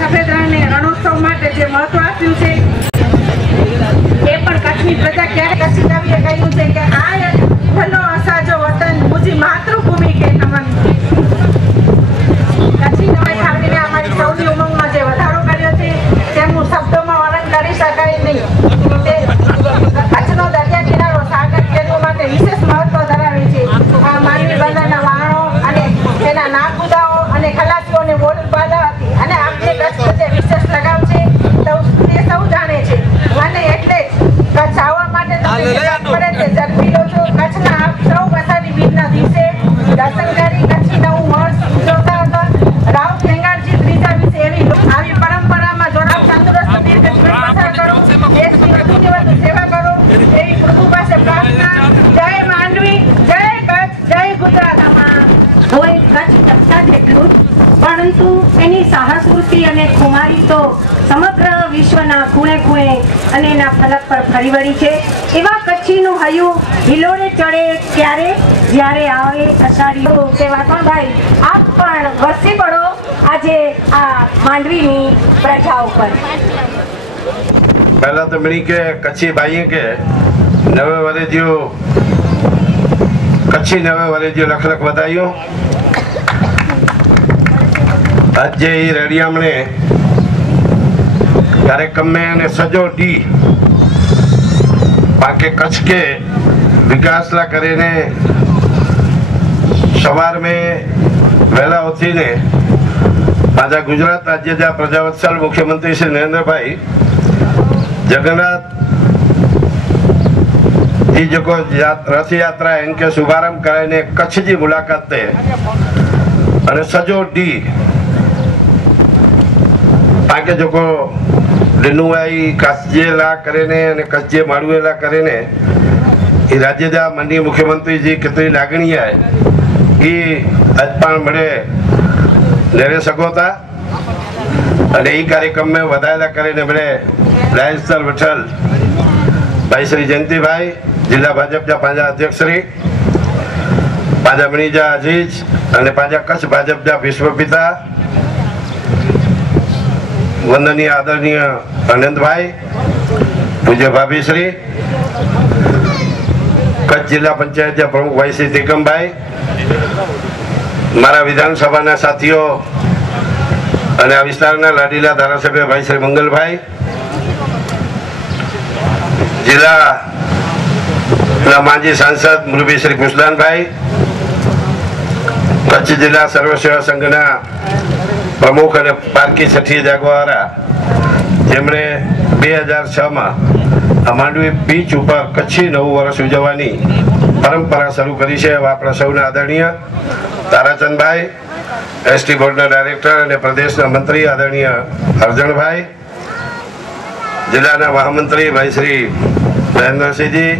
સફેદ રણને રણોત્સવ માટે જે મહત્વ આપ્યું છે એ પણ કચ્છની પ્રજા ક્યારે કચ્છી કવિએ કહ્યું છે કે આ ભલો અસાજો વતન મુજી માતૃભૂમિ કે નમન. કચ્છી નવાઈ ઠાકરીને અમારી સૌની ઉમંગમાં જે વધારો કર્યો છે તેમનું શબ્દોમાં વર્ણન કરી શકાય નહીં. કચ્છનો દરિયા કિનારો સાગર ખેડૂતો માટે વિશેષ મહત્વ ધરાવે છે. આ માનવી બંદરના વાહનો અને તેના નાગુદાઓ અને ખલાસીઓને બોલબાલા હતી અને આપણે કચ્છ પ્રત્યે વિશેષ લગાવ છે તે સૌ જાણે છે. અને એટલે કચ્છ આવવા માટે પડે તે ઝડપી લો છો. કચ્છના આપ સૌ વસાડી બીજના દિવસે દર્શન કરી કચ્છી નવું વર્ષ ઉજવતા હતા. રાવ ખેંગારજી ત્રીજા વિશે એવી આવી પરંપરામાં જોડાવ તંદુરસ્ત દીર્ઘ જીવન પસાર કરો, દેશની વધુની વધુ સેવા કરો એવી પ્રભુ પાસે પ્રાર્થના. જય માંડવી, જય કચ્છ, જય ગુજરાત. હોય કચ્છ ટકતા જેટલું પરંતુ એની સાહસવૃત્તિ અને ખુમારી તો સમગ્ર વિશ્વના ખૂણે ખૂણે અને એના ફલક પર ફરી વળી છે. એવા કચ્છીનું હૈયું હિલોળે ચડે ત્યારે જ્યારે આવે અષાઢી. તે વાસણભાઈ આપ પણ વરસી પડો આજે આ માંડવીની પ્રજા ઉપર. पहला तो मिली के कच्ची भाई के नवे वाले जो कच्ची नवे वाले जो लख लख बताइयो आज जे रेडिया में कार्यक्रम में ने सजो डी बाकी कच्छ के विकास ला करे ने सवार में वेला होती ने आज गुजरात राज्य जा प्रजावत्सल मुख्यमंत्री श्री नरेंद्र भाई जगन्नाथ जी जो रथ यात्रा इनके शुभारंभ कराने कच्छ की मुलाकात थे अने सजो डी आगे जो को डिनुआई कच्चेला करेने अने कच्चे माडुएला करेने ये राज्य जा माननीय मुख्यमंत्री जी कितनी लागणी है कि आज पण मळे लेरे सकोता अने ई कार्यक्रम में वधायला करेने मळे लायंसस्थल विठल भाई श्री जयंती भाई जिला भाजपा पांजा अध्यक्ष श्री पांजा मणिजा अजीज अने पांजा कच्छ भाजपा विश्वपिता वंदनीय आदरणीय आनंद भाई पूज्य भाभी श्री कच्छ जिला पंचायत प्रमुख भाई श्री तिकम भाई मारा विधानसभा साथियों अने आ विस्तारना लाडीला धारासभ्य भाई श्री मंगल भाई जिला माजी सांसद मुरबी श्री कृष्णान भाई कच्छ जिला सर्व सेवा संघना प्रमुख અને પારકી છઠ્ઠી જાગવાવાળા જેમણે 2006 માં આ માંડવી બીચ ઉપર કચ્છી નવું વર્ષ ઉજવવાની પરંપરા શરૂ કરી છે. આપણા સૌના આદરણીય તારાચંદભાઈ એસટી બોર્ડના ડાયરેક્ટર અને પ્રદેશના મંત્રી આદરણીય અર્જણભાઈ, જિલ્લાના મહામંત્રી ભાઈ શ્રી મહેન્દ્રસિંહજી,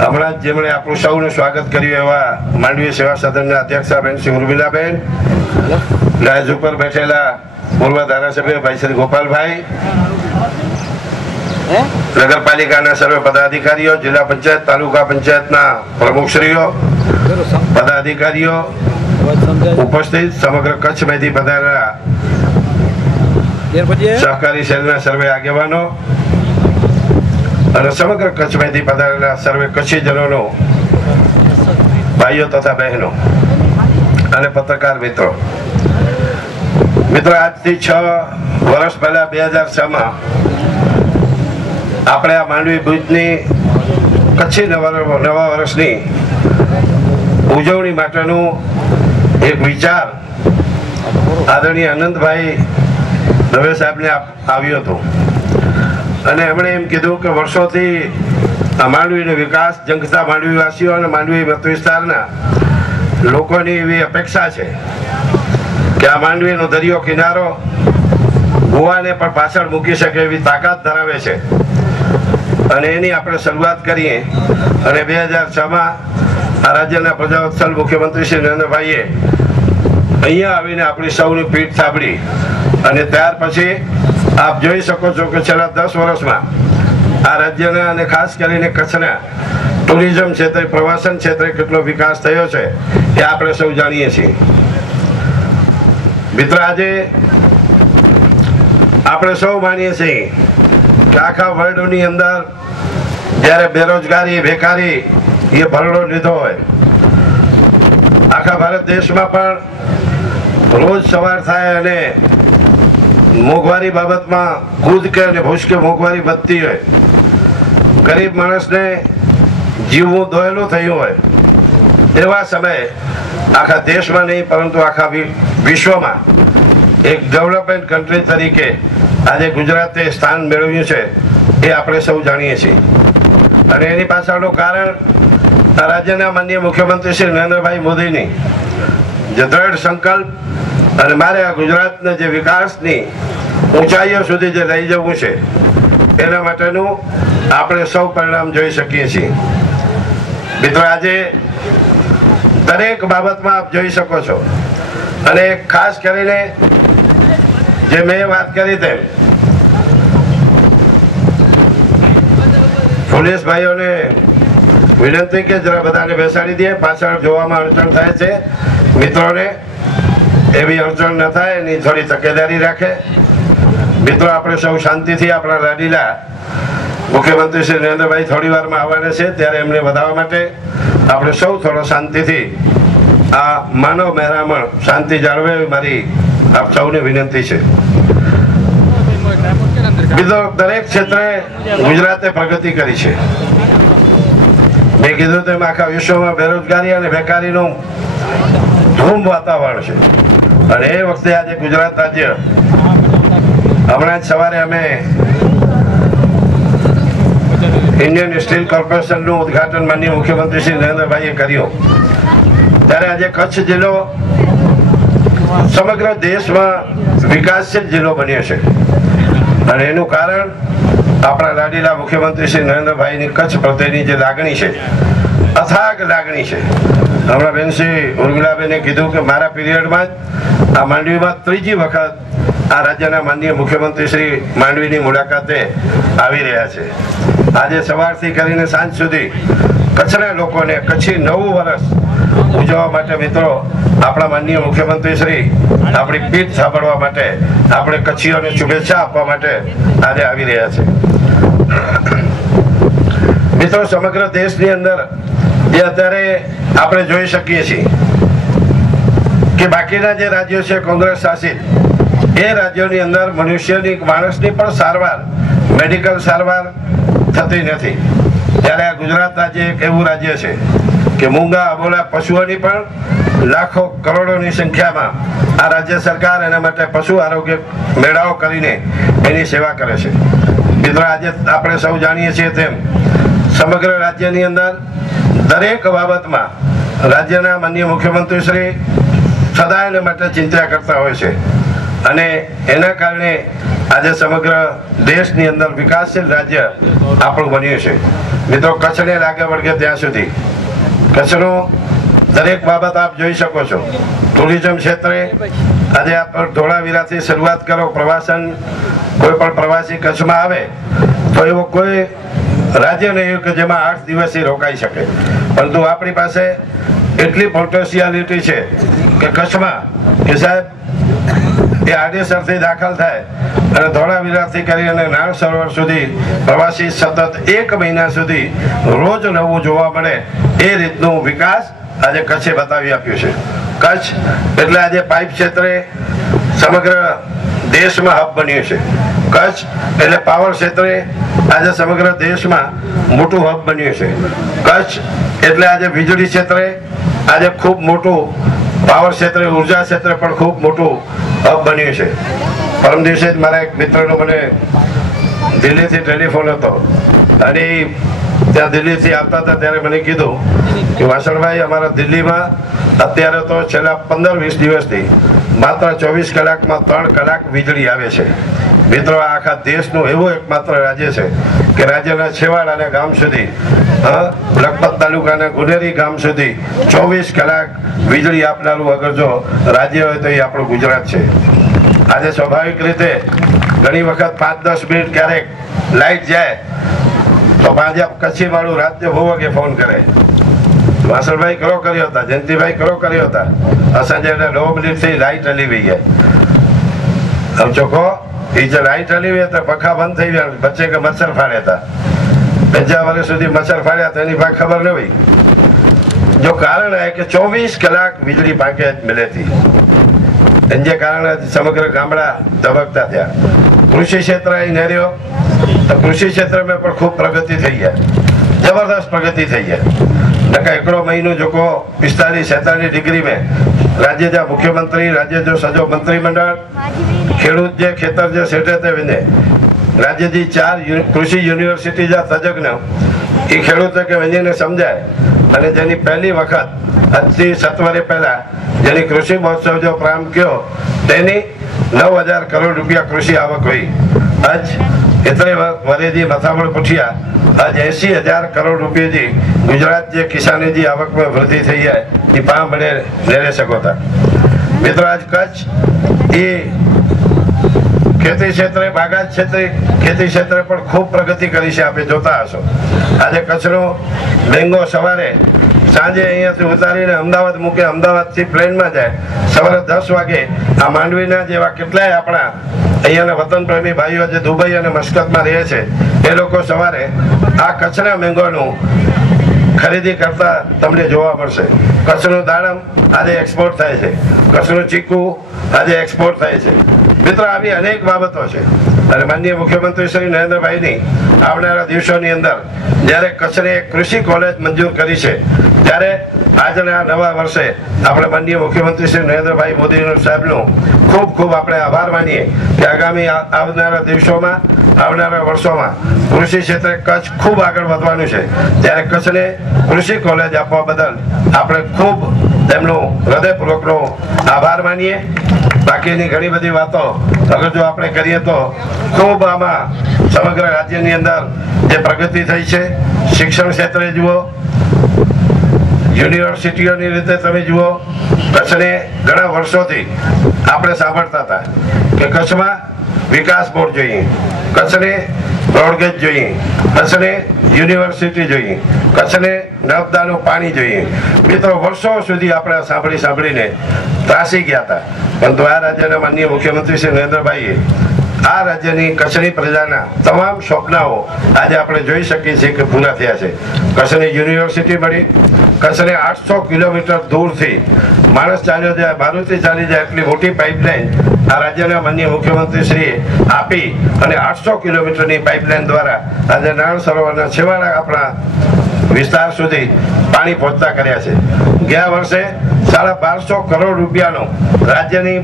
હમણાં જ જેમણે આપણું સૌનું સ્વાગત કર્યું એવા માંડવી સેવા સદનના અધ્યક્ષા બેન શ્રી ઉર્મિલાબેન, ગાજ ઉપર બેઠેલા પૂર્વ ધારાસભ્ય ભાઈ શ્રી ગોપાલભાઈ, નગરપાલિકાના સર્વે પદાધિકારીઓ, જિલ્લા પંચાયત તાલુકા પંચાયતના પ્રમુખશ્રીઓ, પદાધિકારીઓ ઉપસ્થિત સમગ્ર કચ્છમાંથી પધારેલા सहकारी शहर सर्वे आगेवानो और समग्र कच्छ में पधारेला सर्वे कच्छी जनों भाईओ तथा बहनों और पत्रकार मित्रों आज थी 6 वर्ष पहला 2006 में आपणे आ मांडवी भुजनी कच्छी नवा वर्षनी उजवणी माटेनो एक विचार आदरणीय आनंद भाई दवे साहब ने આવ્યો હતો અને એમણે એમ કીધું કે વર્ષોથી માંડવીનો વિકાસ જંગતા માંડવીવાસીઓ અને માંડવી મત વિસ્તારના લોકોની એવી અપેક્ષા છે કે આ માંડવીનો દરિયો કિનારો ગોવાને પણ પાછળ મૂકી શકે એવી તાકાત ધરાવે છે અને એની આપણે શરૂઆત કરીએ. અને 2006 માં આ રાજ્યના પ્રજાવત્સલ મુખ્યમંત્રી શ્રી નરેન્દ્રભાઈએ અહીંયા આવીને આપણી સૌની પીઠ થાબડી અને ત્યાર પછી આપ જોઈ શકો છો કે છેલ્લા 10 વર્ષમાં આ રાજ્યના અને ખાસ કરીને કચ્છના ટુરિઝમ ક્ષેત્રે પ્રવાસન ક્ષેત્રે કેટલો વિકાસ થયો છે એ આપણે સૌ જાણીએ છીએ. મિત્ર, આજે આપણે સૌ માનીએ છીએ કે આખા વર્લ્ડની અંદર જ્યારે બેરોજગારી બેકારી એ ભરડો લીધો હોય, આખા ભારત દેશમાં પણ રોજ સવાર થાય અને મોંઘવારી બાબતમાં કૂદકે અને ભૂસકે મોંઘવારી વધતી હોય, ગરીબ માણસને જીવવું દોયેલું થયું હોય, એવા સમયે આખા દેશમાં નહીં પરંતુ આખા વિશ્વમાં એક ડેવલપમેન્ટ કન્ટ્રી તરીકે આજે ગુજરાતે સ્થાન મેળવ્યું છે એ આપણે સૌ જાણીએ છીએ. અને એની પાછળનું કારણ આ રાજ્યના માનનીય મુખ્યમંત્રી શ્રી નરેન્દ્રભાઈ મોદીની જે દ્રઢ સંકલ્પ અને મારે આ ગુજરાતને જે વિકાસની ઊંચાઈઓ સુધી જે લઈ જવું છે એના માટેનું આપણે સૌ પરિણામ જોઈ શકીએ છીએ. મિત્રો, આજે દરેક બાબતમાં આપ જોઈ શકો છો અને ખાસ કરીને જે મેં વાત કરી તેમ પોલીસ ભાઈઓને વિનંતી કે જરા બધાને બેસાડી દે, પાછળ જોવામાં અડચણ થાય છે. મિત્રોને એવી અડચણ ન થાય એની થોડી તકેદારી રાખે. મિત્રો, આપણે સૌ શાંતિથી આપણા લાડીલા મુખ્યમંત્રી શ્રી નરેન્દ્રભાઈ થોડી વારમાં આવવાના છે, ત્યારે એમને વધારવા માટે આપણે સૌ થોડો શાંતિથી આ માનવ મહેરામણ શાંતિ જાળવે એવી મારી આપ સૌને વિનંતી છે. મિત્રો, દરેક ક્ષેત્રે ગુજરાતે પ્રગતિ કરી છે. મેં કીધું તેમ આખા વિશ્વમાં બેરોજગારી અને બેકારીનું ધૂમ વાતાવરણ છે અને એ વખતે આજે ગુજરાત રાજ્ય, હમણાં જ સવારે અમે ઇન્ડિયન સ્ટીલ કોર્પોરેશનનું ઉદઘાટન માનનીય મુખ્યમંત્રી શ્રી નરેન્દ્રભાઈએ કર્યું, ત્યારે આજે કચ્છ જિલ્લો સમગ્ર દેશમાં વિકાસશીલ જિલ્લો બન્યો છે. અને એનું કારણ આપણા લાડીલા મુખ્યમંત્રી શ્રી નરેન્દ્રભાઈની કચ્છ પ્રત્યેની જે લાગણી છે, અથાગ લાગણી છે. હમણાં બેન શ્રી ઉર્મિલાબેને કીધું કે મારા પીરિયડમાં જ આ માંડવીમાં ત્રીજી વખત આ રાજ્યના માનનીય મુખ્યમંત્રી શ્રી માંડવીની મુલાકાતે આવી રહ્યા છે. આજે સવારથી કરીને સાંજ સુધી કચ્છના લોકોને કચ્છી નવું વર્ષ ઉજવવા માટે મિત્રો આપણા માનનીય મુખ્યમંત્રી શ્રી આપણી પીઠ સાંભળવા માટે, આપણે કચ્છીઓને શુભેચ્છા આપવા માટે આજે આવી રહ્યા છે. મિત્રો, સમગ્ર દેશની અંદર જે અત્યારે આપણે જોઈ શકીએ છીએ કે બાકીના જે રાજ્યો છે કોંગ્રેસ શાસિત, એ રાજ્યોની અંદર માણસની પણ સારવાર, મેડિકલ સારવાર થતી નથી. ત્યારે આ ગુજરાત રાજ્ય એક એવું રાજ્ય છે કે મૂંગા અબોલા પશુઓની પણ લાખો કરોડોની સંખ્યામાં આ રાજ્ય સરકાર એના માટે પશુ આરોગ્ય મેળાઓ કરીને એની સેવા કરે છે. મિત્રો, આજે આપણે સૌ જાણીએ છીએ તેમ સમગ્ર રાજ્યની અંદર દરેક બાબતમાં રાજ્યના માનનીય મુખ્યમંત્રી શ્રી સદાય એના માટે ચિંતા કરતા હોય છે અને એના કારણે આજે સમગ્ર દેશની અંદર વિકાસશીલ રાજ્ય આપણું બન્યું છે. મિત્રો, કચ્છને લાગે વળગે ત્યાં સુધી કચ્છનો દરેક બાબત આપ જોઈ શકો છો. ટુરિઝમ ક્ષેત્રે આજે આપ ધોળાવીરાથી શરૂઆત કરો, પ્રવાસન, કોઈ પણ પ્રવાસી કચ્છમાં આવે તો એવો કોઈ રાજ્ય નહીં કે જેમાં 8 દિવસથી રોકાઈ શકે. પરંતુ આપણી પાસે એટલી પોટેન્શિયાલિટી છે કે કચ્છમાં કે સાહેબ એ આડેસરથી દાખલ થાય અને ધોળાવીરાથી કરી અને નાણ સરોવર સુધી પ્રવાસી સતત 1 મહિના સુધી રોજ નવું જોવા મળે એ રીતનું વિકાસ આજે કચ્છે બતાવી આપ્યું છે. કચ્છ એટલે આજે પાઇપ ક્ષેત્રે સમગ્ર દેશમાં હબ બન્યું છે. કચ્છ એટલે પાવર ક્ષેત્રે આજે સમગ્ર દેશમાં મોટું હબ બન્યું છે. કચ્છ એટલે આજે વીજળી ક્ષેત્રે આજે ખૂબ મોટું, પાવર ક્ષેત્રે, ઉર્જા ક્ષેત્રે પણ ખૂબ મોટું હબ બન્યું છે. પરમ દિવસે જ મારા એક મિત્રનો મને દિલ્હીથી ટેલિફોન હતો અને ત્યાં દિલ્હીથી આવતા હતા ત્યારે મને કીધું કે વાસણભાઈ, અમારા દિલ્હીમાં અત્યારે તો છેલ્લા 15-20 દિવસથી માત્ર 24 કલાકમાં 3 કલાક વીજળી આવે છે. મિત્રો, આખા દેશનું એવું એકમાત્ર રાજ્ય છે કે રાજ્યના છેવાડાના ગામ સુધી, લખપત તાલુકાના ગુનેરી ગામ સુધી 24 કલાક વીજળી આપનારું અગર જો રાજ્ય હોય તો એ આપણું ગુજરાત છે. આજે સ્વાભાવિક રીતે ઘણી વખત 5-10 મિનિટ ક્યારેક લાઈટ જાય તો ભાજપ કચ્છી વાળું રાજ્ય ભોવગે ફોન કરે, વાસણભાઈ કરો કર્યો હતા, જયંતિભાઈ કરો કર્યો હતા, અસાંજે 9 મિનિટથી લાઈટ હલી ગઈ જાય. આમ ચોખ્ખો એ જે લાઈટ હલી હોય તો પંખા બંધ થઈ ગયા, બચ્ચે કે મચ્છર ફાડ્યા હતા, 50 વર્ષ સુધી મચ્છર ફાડ્યા તો એની પાસે ખબર ન હોય. जो कारण है कि 24 कलाक बिजली पाके मिले थी, जे कारण समग्र गामड़ा धबकता था. कृषि क्षेत्र नहरियो तो कृषि क्षेत्र में पण खूब प्रगति थी है, जबरदस्त प्रगति थी है. नका एकड़ो महीनो जो को 45-47 डिग्री में राज्य जा मुख्यमंत्री, राज्य जो सजो मंत्रीमंडल, खेडूत जे खेतर जे सेठे ते विने राज्य जी 4 कृषि यूनिवर्सिटी जा तज्ञ એ ખેડૂતો કે વંજીને સમજાય અને જેની પહેલી વખત આજથી 7 વર્ષ પહેલા જેની કૃષિ મહોત્સવ જો પ્રારંભ કર્યો તેની 9,000 કરોડ રૂપિયા કૃષિ આવક હોય. આજ એટલે વરેજી મથામણ પૂછ્યા આજ 80,000 કરોડ રૂપિયાથી ગુજરાત જે કિસાનીજી આવકમાં વૃદ્ધિ થઈ જાય એ પા મળે લઈ શકો હતા. મિત્રો આજ કચ્છ એ ખેતી ક્ષેત્રે, બાગાયત ક્ષેત્રે, ખેતી ક્ષેત્રે પણ ખૂબ પ્રગતિ કરી છે. આપણે જોતા હશો આજે કચ્છનો મેંગો સવારે સાંજે અહીંયાથી ઉતારીને અમદાવાદ મૂકે, અમદાવાદથી પ્લેનમાં જાય, સવારે 10 વાગે આ માંડવીના જેવા કેટલાય આપણા અહીંયાના વતન પ્રેમી ભાઈઓ જે દુબઈ અને મસ્કતમાં રહે છે એ લોકો સવારે આ કચ્છના મેંગોનું ખરીદી કરતા તમને જોવા મળશે. કચ્છનું દાડમ આજે એક્સપોર્ટ થાય છે, કચ્છનું ચીકુ આજે એક્સપોર્ટ થાય છે. મિત્રો આવી અનેક બાબતો છે અને માનનીય મુખ્યમંત્રી શ્રી નરેન્દ્રભાઈની આવનારા દિવસોની અંદર જ્યારે કચ્છને એક કૃષિ કોલેજ મંજૂર કરી છે ત્યારે આજના નવા વર્ષે આપણે માનનીય મુખ્યમંત્રી શ્રી નરેન્દ્રભાઈ મોદી સાહેબનો ખૂબ ખૂબ આપણે આભાર માનીએ કે આગામી આવનારા દિવસોમાં, આવનારા વર્ષોમાં કૃષિ ક્ષેત્રે કચ્છ ખૂબ આગળ વધવાનું છે. ત્યારે કચ્છને કૃષિ કોલેજ આપવા બદલ આપણે ખૂબ તેમનો હૃદયપૂર્વકનો આભાર માનીએ. બાકીની ઘણી બધી વાતો અગર જો આપણે કરીએ તો ખૂબ આમાં સમગ્ર રાજ્યની અંદર જે પ્રગતિ થઈ છે, શિક્ષણ ક્ષેત્રે જુઓ, યુનિવર્સિટીઓની રીતે તમે જુઓ, કચ્છને ઘણા વર્ષોથી આપણે સાંભળતા હતા કે કચ્છમાં વિકાસ બોર્ડ જોઈએ, કચ્છને બ્રોડગેજ જોઈએ, કચ્છને યુનિવર્સિટી જોઈએ, કચ્છને નર્મદાનું પાણી જોઈએ. મિત્રો વર્ષો સુધી આપણે સાંભળીને ત્રાસી ગયા હતા, પરંતુ આ રાજ્યના માનનીય મુખ્યમંત્રી શ્રી નરેન્દ્રભાઈએ આ રાજ્યની કચ્છની પ્રજાના તમામ સ્વપ્નાઓ આજે આપણે જોઈ શકીએ છીએ કે પૂરા થયા છે. કચ્છને યુનિવર્સિટી મળી, કચ્છને 800 કિલોમીટર દૂરથી માણસ ચાલ્યો જાય, મારુતિ ચાલી જાય એટલી મોટી પાઇપલાઇન આ રાજ્યના માનનીય મુખ્યમંત્રી શ્રીએ આપી અને 800 કિલોમીટરની પાઇપલાઇન દ્વારા આજે નારાયણ સરોવરના છેવાડા આપણા વિસ્તાર સુધી પાણી પહોંચતા કર્યા છે. ગયા વર્ષે 1250 કરોડ રૂપિયાનો રાજ્યની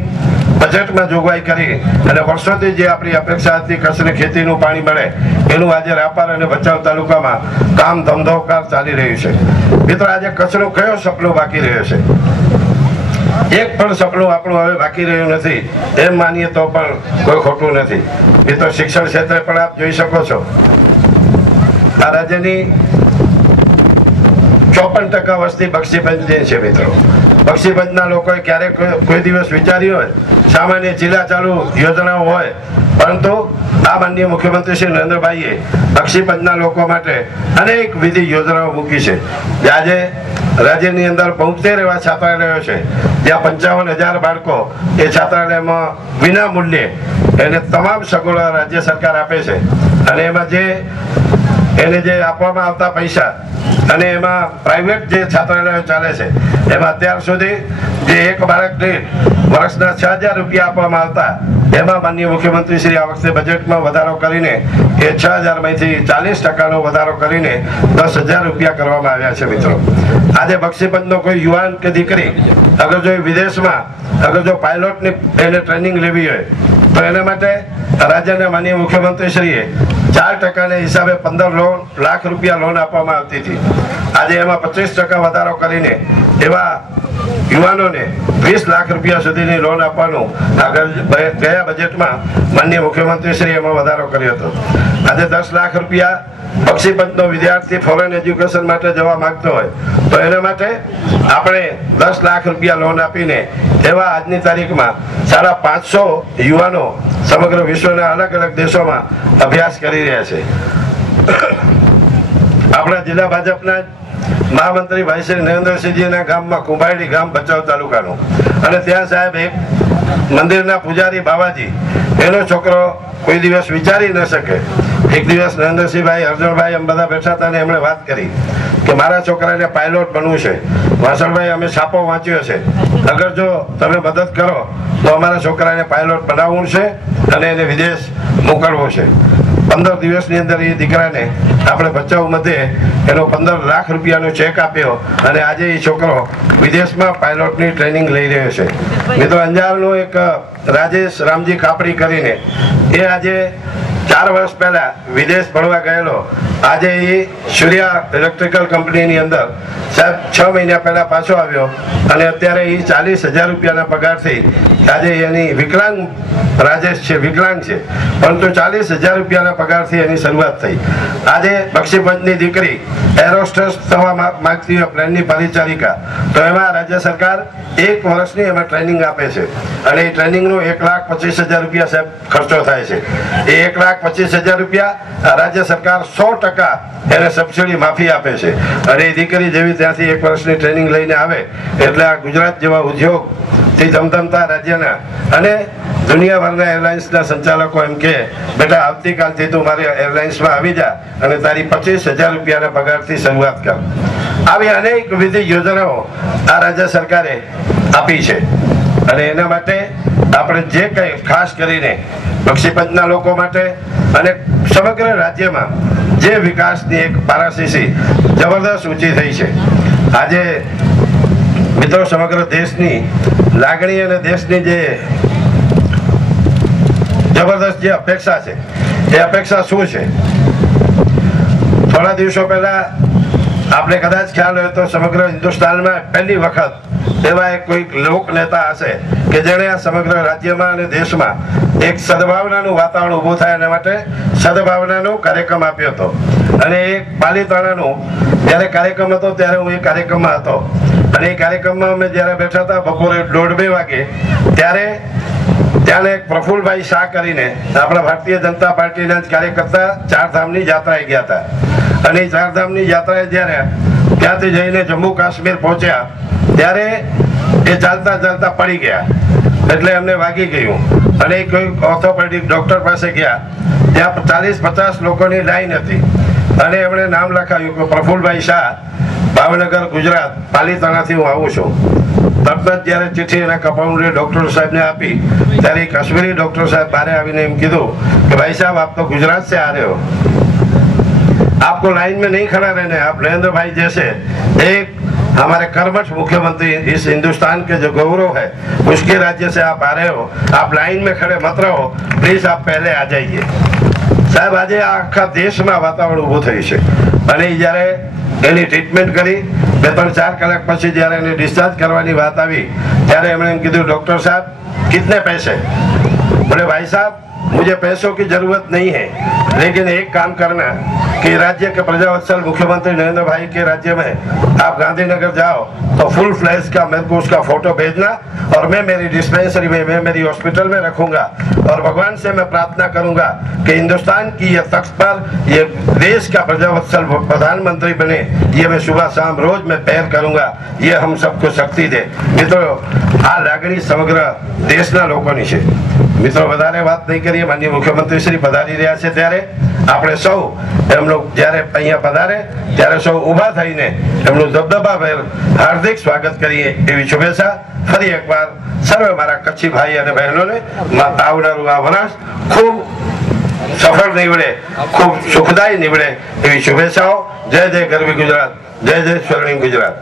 બજેટમાં જોગવાઈ કરી અને વર્ષોથી જે આપણી અપેક્ષા હતી કચ્છને ખેતીનું પાણી મળે એનું આજે રાપર અને ભચાઉ તાલુકામાં કામ ધમધોકાર ચાલી રહ્યું છે. મિત્રો આજે કચ્છનું કયો સપનું બાકી રહ્યો છે? એક પણ સપનું આપણું હવે બાકી રહ્યું નથી એમ માનીએ તો પણ કોઈ ખોટું નથી. મિત્રો શિક્ષણ ક્ષેત્રે પણ આપ જોઈ શકો છો આ રાજ્યની 54% વસ્તી બક્ષીપંચની છે. મિત્રો બક્ષીપંચના લોકોએ ક્યારેક કોઈ દિવસ વિચાર્યું હોય સામાન્ય જિલ્લા ચાલુ યોજનાઓ હોય, પરંતુ આ માનનીય મુખ્યમંત્રી શ્રી નરેન્દ્રભાઈએ બક્ષીપંચના લોકો માટે અનેક વિવિધ યોજનાઓ મૂકી છે. આજે રાજ્યની અંદર 72 એવા છાત્રાલયો છે જ્યાં 55,000 બાળકો એ છાત્રાલયમાં વિના મૂલ્યે એને તમામ સગવડો રાજ્ય સરકાર આપે છે અને એમાં એને જે આપવામાં આવતા પૈસા અને એમાં પ્રાઇવેટ જે છાત્રાલયો ચાલે છે એમાં અત્યાર સુધી જે એક બાળક દીઠ વર્ષના 6,000 રૂપિયા આપવામાં આવતા એમાં માનનીય મુખ્યમંત્રી શ્રી આ વખતે બજેટમાં વધારો કરીને એ 6,000 માંથી 40% વધારો કરીને 10,000 રૂપિયા કરવામાં આવ્યા છે. મિત્રો આજે બક્ષીપંચનો કોઈ યુવાન કે દીકરી અગર જો વિદેશમાં અગર જો પાયલોટની એને ટ્રેનિંગ લેવી હોય તો એના માટે રાજ્યના માનનીય મુખ્યમંત્રી શ્રીએ 4% હિસાબે 15 લાખ રૂપિયા લોન આપવામાં આવતી હતી. આજે એમાં 25% વધારો કરીને એવા યુવાનોને 20 લાખ રૂપિયા સુધીની લોન આપવાનું આગળ ગયા બજેટમાં માનનીય મુખ્યમંત્રી શ્રી એમાં વધારો કર્યો હતો. આજે 10 લાખ રૂપિયા બક્ષીપંચનો વિદ્યાર્થી ફોરેન એજ્યુકેશન માટે જવા માંગતો હોય તો એના માટે આપણે 10 લાખ રૂપિયા લોન આપીને એવા આજની તારીખમાં 550 યુવાનો સમગ્ર વિશ્વના અલગ અલગ દેશોમાં અભ્યાસ કરી રહ્યા છે. આપણા જિલ્લા ભાજપના મહામંત્રી ભાઈ શ્રી નરેન્દ્રસિંહજીના ગામમાં કુંભારડી ગામ ભચાઉ તાલુકાનું અને ત્યાં સાહેબ એક મંદિરના પૂજારી બાવાજી, એનો છોકરો કોઈ દિવસ વિચારી ન શકે. એક દિવસ નરેન્દ્રસિંહભાઈ, અર્જુનભાઈ એમ બધા બેઠા હતા ને એમણે વાત કરી કે મારા છોકરાને પાયલોટ બનવું છે. વાસણભાઈ, અમે છાપો વાંચ્યો છે, અગર જો તમે મદદ કરો તો અમારા છોકરાને પાયલોટ બનાવવું છે અને એને વિદેશ મોકલવો છે. 15 દિવસની અંદર એ દીકરાને આપણે ભચાઉ મધ્યે એનો 15 લાખ રૂપિયાનો ચેક આપ્યો અને આજે એ છોકરો વિદેશમાં પાયલોટની ટ્રેનિંગ લઈ રહ્યો છે. મિત્રો, અંજારનો એક રાજેશ રામજી કાપડી કરીને એ આજે 4 વર્ષ પહેલા વિદેશ ભણવા ગયેલો, આજે એ સૂર્યા ઇલેક્ટ્રિકલ કંપનીની અંદર સાહેબ 6 મહિના પહેલા પાછો આવ્યો અને અત્યારે એ 40,000 રૂપિયાના પગારથી આજે એની વિકલાંગ રાજેશ છે, વિકલાંગ છે, પરંતુ 40,000 રૂપિયાના પગારથી એની શરૂઆત થઈ. આજે બક્ષીપંચની દીકરી એરોસ્ટેસ થવા માંગતી હોય, પ્લેનની પરિચારિકા, તો એમાં રાજ્ય સરકાર 1 વર્ષની એમાં ટ્રેનિંગ આપે છે અને એ ટ્રેનિંગનો 1,25,000 રૂપિયા સાહેબ ખર્ચો થાય છે. એ 1,25,000 રૂપિયા રાજ્ય સરકાર 100% એને સબસિડી માફી આપે છે અને એ દીકરી જેવી ત્યાંથી 1 વર્ષની ટ્રેનિંગ લઈને આવે એટલે આ ગુજરાત જેવા ઉદ્યોગથી ધમધમતા રાજ્યના અને દુનિયાભરના એરલાઇન્સના સંચાલકો એમ કે બેટા આવતીકાલથી તું મારી એરલાઇન્સમાં આવી જા અને તારી 25,000 રૂપિયાના પગારથી શરૂઆત કર. આવી અનેક વિવિધ યોજનાઓ આ રાજ્ય સરકારે આપી છે અને એના માટે આપણે જે કંઈ ખાસ કરીને બક્ષીપંચના લોકો માટે અને સમગ્ર રાજ્યમાં જે વિકાસની એક પારાશીસી જબરદસ્ત ઊંચી થઈ છે. આજે મિત્રો, સમગ્ર દેશની લાગણી અને દેશની જે જબરદસ્ત જે અપેક્ષા છે, એ અપેક્ષા શું છે? થોડા દિવસો પહેલા આપણે કદાચ ખ્યાલ હોય તો સમગ્ર હિન્દુસ્તાનમાં પહેલી વખત એવા એક કોઈ લોક નેતા હશે કે જેણે આ સમગ્ર રાજ્યમાં અને દેશમાં એક સદભાવનાનું વાતાવરણ ઊભું થાય એના માટે સદભાવનાનો કાર્યક્રમ આપ્યો હતો. અને એક પાલીતાણાનો જ્યારે કાર્યક્રમ હતો ત્યારે હું એ કાર્યક્રમમાં હતો અને એ કાર્યક્રમમાં અમે જ્યારે બેઠા હતા બપોરે 1:30 વાગે, ત્યારે ત્યાં એક પ્રફુલભાઈ શાહ કરીને આપણા ભારતીય જનતા પાર્ટીના જ કાર્યકર્તા ચારધામની યાત્રાએ ગયા હતા અને એ ચારધામની યાત્રાએ જ્યારે ત્યાંથી જઈને જમ્મુ કાશ્મીર પહોંચ્યા ત્યારે એ ચાલતા ચાલતા પડી ગયા એટલે એમને વાગી ગયું અને કોઈ ઓર્થોપેડિક ડોક્ટર પાસે ગયા. ત્યાં 40-50 લોકોની લાઈન હતી અને એમણે નામ લખાવ્યું કે પ્રફુલભાઈ શાહ, ભાવનગર, ગુજરાત, પાલીતાણાથી હું આવું છું. તરત જ જ્યારે ચિઠ્ઠી એના કપાઉન્ડરે ડોક્ટર સાહેબને આપી ત્યારે કાશ્મીરી ડોક્ટર સાહેબ બહાર આવીને એમ કીધું કે ભાઈ સાहब आप तो गुजरात से आ रहे हो, आपको लाइन में नहीं खड़ा रहना है. आप नरेंद्र भाई जैसे एक हमारे कर्मठ मुख्यमंत्री इस हिंदुस्तान के जो गौरव है उसके राज्य से आप आ रहे हो, आप लाइन में खड़े मत रहो, प्लीज आप पहले आ जाइए. સાહેબ, આજે આખા દેશમાં વાતાવરણ ઊભું થયું છે અને જ્યારે એની ટ્રીટમેન્ટ કરી 2-3-4 કલાક પછી જ્યારે એને ડિસ્ચાર્જ કરવાની વાત આવી ત્યારે એમણે એમ કીધું, ડॉक्टर साहब कितने पैसे? बोले भाई साहब मुझे पैसों की जरूरत नहीं है, लेकिन एक काम करना कि राज्य के प्रजावत्सल मुख्यमंत्री नरेंद्र भाई के राज्य में आप गांधीनगर जाओ तो फुल फ्लैश का मेरे को उसका फोटो भेजना और मैं मेरी डिस्पेंसरी में, मैं मेरी हॉस्पिटल में रखूंगा और भगवान से मैं प्रार्थना करूंगा कि हिंदुस्तान की ये तख्त पर ये देश का प्रजावत्सल प्रधानमंत्री बने, ये मैं सुबह शाम रोज मैं पैर करूंगा, ये हम सबको शक्ति दे. મિત્રો, આ લાગણી સમગ્ર દેશના લોકોની છે. મિત્રો, વધારે વાત નહીં કરીએ. માનનીય મુખ્યમંત્રી શ્રી પધારી રહ્યા છે ત્યારે આપણે સૌ એમનું જ્યારે અહીંયા પધારે ત્યારે સૌ ઊભા થઈને એમનું દબદબાભેર હાર્દિક સ્વાગત કરીએ એવી શુભેચ્છા ફરી એકવાર સર્વે મારા કચ્છી ભાઈ અને બહેનોને આવનારું આ વર્ષ ખૂબ સફળ નીવડે, ખૂબ સુખદાયી નીવડે એવી શુભેચ્છાઓ. જય જય ગરવી ગુજરાત, જય જય સ્વર્ણિમ ગુજરાત.